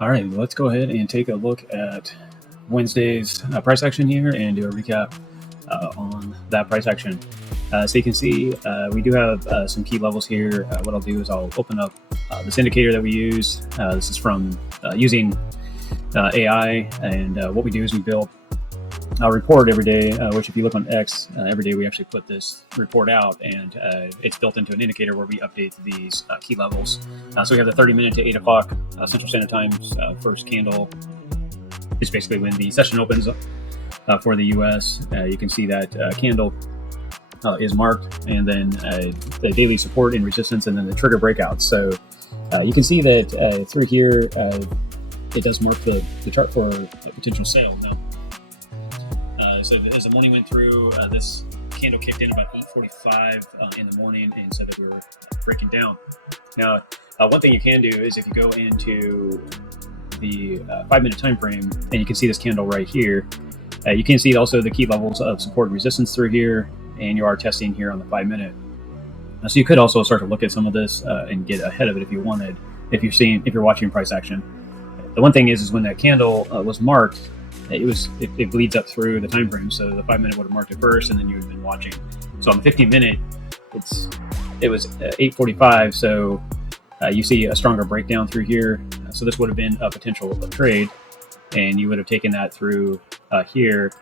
All right, let's go ahead and take a look at Wednesday's price action here and do a recap on that price action. So you can see we do have some key levels here. What I'll do is I'll open up this indicator that we use. This is from using AI, and what we do is we build a report every day, which if you look on X, every day we actually put this report out, and it's built into an indicator where we update these key levels. So we have the 30-minute to 8 o'clock Central Standard Time's first candle. It's basically when the session opens for the US. You can see that candle is marked, and then the daily support and resistance, and then the trigger breakouts. So you can see that through here, it does mark the chart for a potential sale. Now, so as the morning went through, this candle kicked in about 8:45 in the morning, and said that we were breaking down. Now, one thing you can do is if you go into the 5-minute time frame, and you can see this candle right here, you can see also the key levels of support and resistance through here, and you are testing here on the 5-minute. So you could also start to look at some of this and get ahead of it if you wanted, if you're watching price action. The one thing is when that candle was marked, it bleeds up through the time frame. So the 5-minute would have marked it first, and then you would have been watching. So on the 15-minute, it was 8:45. So you see a stronger breakdown through here. So this would have been a potential trade, and you would have taken that through here,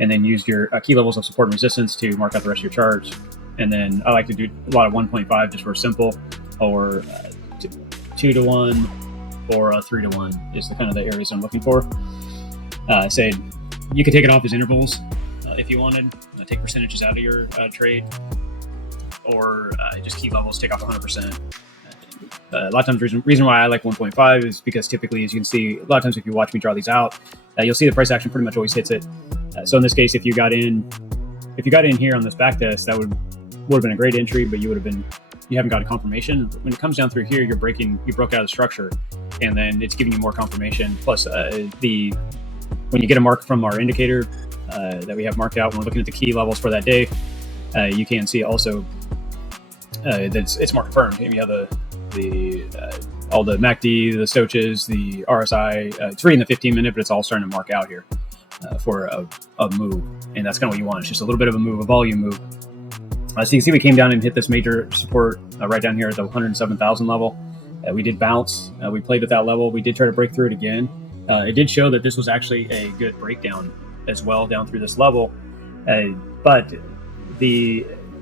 and then used your key levels of support and resistance to mark out the rest of your charts. And then I like to do a lot of 1.5 just for simple, or 2 to 1, or 3 to 1 is the kind of the areas I'm looking for. Say you could take it off as intervals if you wanted, take percentages out of your trade, or just key levels, take off 100%. A lot of times, reason why I like 1.5 is because typically, as you can see, a lot of times if you watch me draw these out, you'll see the price action pretty much always hits it. So in this case, if you got in here on this backtest, that would have been a great entry, but you haven't got a confirmation. When it comes down through here, you broke out of the structure, and then it's giving you more confirmation. Plus, when you get a mark from our indicator that we have marked out, when we're looking at the key levels for that day, you can see also that it's more confirmed. You have all the MACD, the Stoches, the RSI. It's reading the 15-minute, but it's all starting to mark out here for a move, and that's kind of what you want. It's just a little bit of a move, a volume move. So you can see we came down and hit this major support right down here at the 107,000 level. We did bounce. We played at that level. We did try to break through it again. It did show that this was actually a good breakdown as well down through this level. But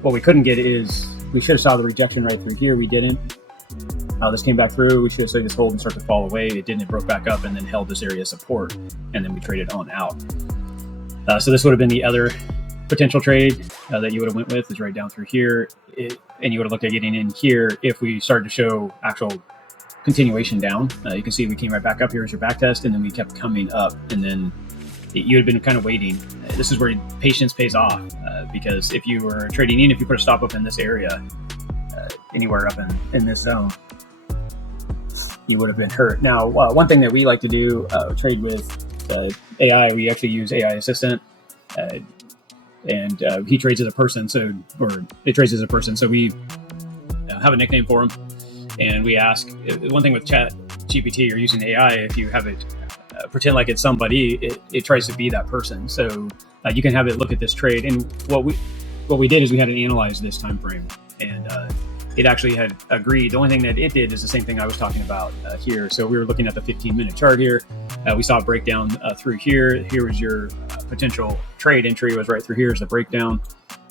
what we couldn't get is we should have saw the rejection right through here. We didn't. This came back through. We should have seen this hold and start to fall away. It didn't. It broke back up and then held this area of support, and then we traded on out. So this would have been the other potential trade that you would have went with, is right down through here, and you would have looked at getting in here if we started to show actual continuation down. You can see we came right back up here as your backtest, and then we kept coming up, and then you had been kind of waiting. This is where patience pays off, because if you were trading in, if you put a stop up in this area, anywhere up in this zone, you would have been hurt. Now, one thing that we like to do, trade with AI, we actually use AI Assistant, and he trades as a person, or it trades as a person. So we have a nickname for him, and we ask, one thing with Chat GPT or using AI, if you have it pretend like it's somebody, it tries to be that person. So you can have it look at this trade, and what we did is we had it analyze this time frame, and it actually had agreed. The only thing that it did is the same thing I was talking about here. So we were looking at the 15-minute chart here. We saw a breakdown through here. Here was your potential trade entry, was right through here is the breakdown.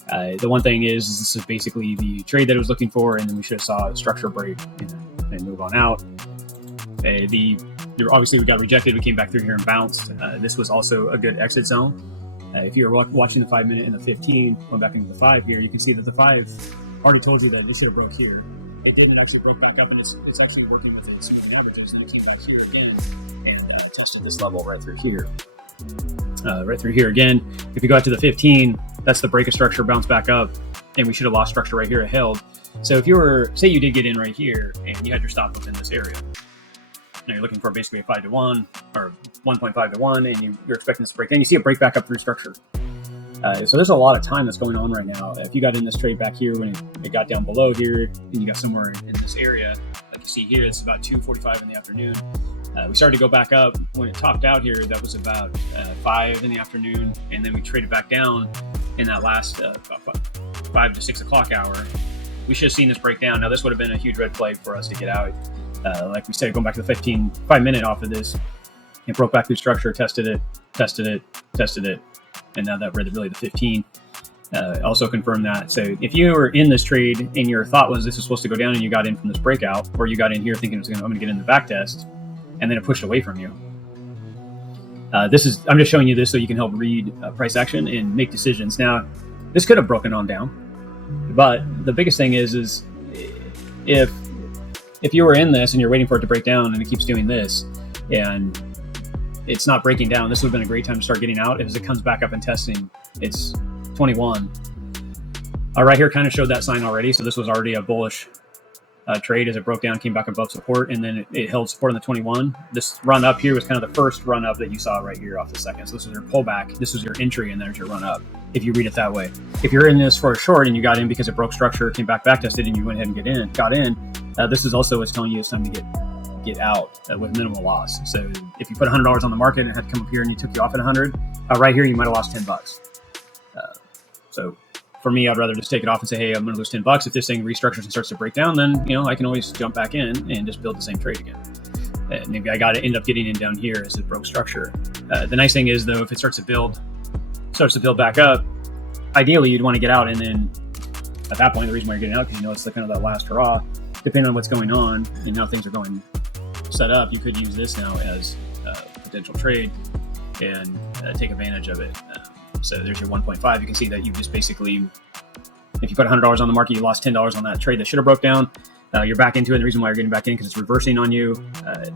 The one thing is this is basically the trade that it was looking for, and then we should have saw a structure break and move on out. Obviously we got rejected. We came back through here and bounced. This was also a good exit zone. If you're watching the 5-minute and the 15, going back into the 5 here, you can see that the 5 already told you that this should have broke here. It didn't. It actually broke back up, and it's actually working with the smooth averages. Then it came back here again and tested this level right through here. Right through here again. If you go out to the 15, that's the break of structure, bounce back up, and we should have lost structure right here at held. So if you were, say you did get in right here and you had your stop up in this area, now you're looking for basically a 5 to 1 or 1.5 to 1, and you're expecting this to break in, you see it break back up through structure. So there's a lot of time that's going on right now. If you got in this trade back here when it got down below here, and you got somewhere in this area, like you see here, it's about 2:45 in the afternoon. We started to go back up when it topped out here. That was about 5 in the afternoon, and then we traded back down in that last 5 to 6 o'clock hour. We should have seen this break down. Now, this would have been a huge red flag for us to get out. Like we said, going back to the 5-minute off of this, it broke back through structure, tested it, and now that we're really the 15. Also confirmed that. So if you were in this trade and your thought was this is supposed to go down and you got in from this breakout, or you got in here thinking I'm going to get in the back test, and then it pushed away from you. I'm just showing you this so you can help read price action and make decisions. Now, this could have broken on down, but the biggest thing is if you were in this and you're waiting for it to break down and it keeps doing this and it's not breaking down, this would have been a great time to start getting out. As it comes back up and testing, it's 21. Right here kind of showed that sign already. So this was already a bullish trade as it broke down, came back above support, and then it held support on the 21. This run up here was kind of the first run up that you saw right here off the second. So this was your pullback, this was your entry, and there's your run up, if you read it that way. If you're in this for a short and you got in because it broke structure, came back tested, and you went ahead and got in, this is also what's telling you it's time to get out with minimal loss. So if you put $100 on the market and it had to come up here and you took you off at 100, right here you might have lost $10. So for me, I'd rather just take it off and say, hey, I'm going to lose $10. If this thing restructures and starts to break down, then I can always jump back in and just build the same trade again. Maybe I got to end up getting in down here as it broke structure. The nice thing is, though, if it starts to build back up, ideally you'd want to get out, and then at that point, the reason why you're getting out, because it's the kind of that last hurrah. Depending on what's going on and how things are going set up, you could use this now as a potential trade and take advantage of it. So there's your 1.5. You can see that you just basically, if you put $100 on the market, you lost $10 on that trade that should have broke down. You're back into it. And the reason why you're getting back in because it's reversing on you.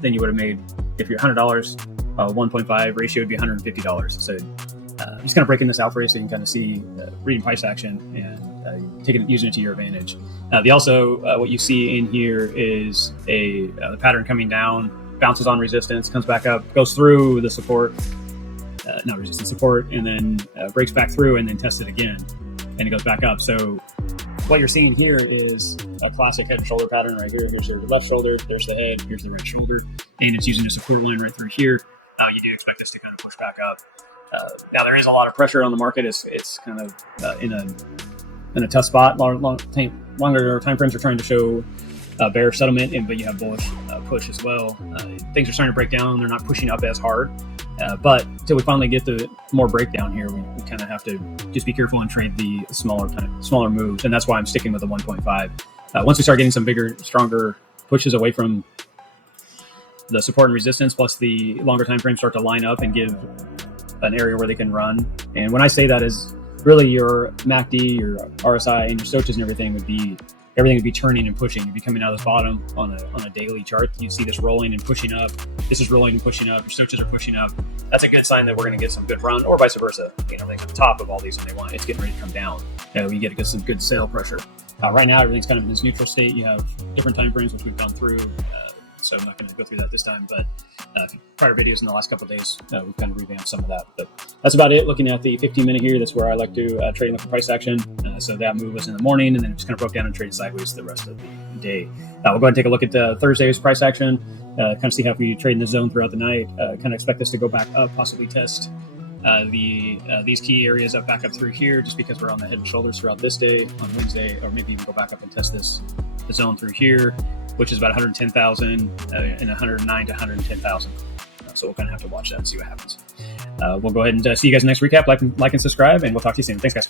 Then you would have made, if you're $100, 1.5 ratio would be $150. So I'm just kind of breaking this out for you so you can kind of see reading price action and using it to your advantage. What you see in here is the pattern coming down, bounces on resistance, comes back up, goes through the support, not resistance, support, and then breaks back through and then tests it again, and it goes back up. So what you're seeing here is a classic head and shoulder pattern right here. Here's the left shoulder, there's the head, here's the right shoulder, and it's using a support line right through here. You do expect this to kind of push back up. Now there is a lot of pressure on the market. It's kind of in a tough spot. Longer time frames are trying to show bearish settlement, but you have bullish push as well. Things are starting to break down. They're not pushing up as hard. But until we finally get the more breakdown here, we kind of have to just be careful and trade the smaller moves. And that's why I'm sticking with the 1.5. Once we start getting some bigger, stronger pushes away from the support and resistance, plus the longer time frames start to line up and give an area where they can run. And when I say that is really your MACD, your RSI, and your stochastics and everything would be turning and pushing. You'd be coming out of this bottom on a daily chart. You see this rolling and pushing up. This is rolling and pushing up. Your stochastics are pushing up. That's a good sign that we're going to get some good run, or vice versa. Everything's on top of all these when it's getting ready to come down. We get some good sale pressure. Right now, everything's kind of in this neutral state. You have different time frames, which we've gone through. So I'm not going to go through that this time, but prior videos in the last couple of days, we've kind of revamped some of that. But that's about it. Looking at the 15-minute here, that's where I like to trade and look for price action. So that move was in the morning, and then it just kind of broke down and traded sideways the rest of the day. We'll go ahead and take a look at Thursday's price action, kind of see how we trade in the zone throughout the night. Kind of expect this to go back up, possibly test these key areas back up through here, just because we're on the head and shoulders throughout this day on Wednesday, or maybe even go back up and test the zone through here, which is about 110,000 and 109 to 110,000. So we'll kind of have to watch that and see what happens. We'll go ahead and see you guys in the next recap. Like and subscribe, and we'll talk to you soon. Thanks, guys.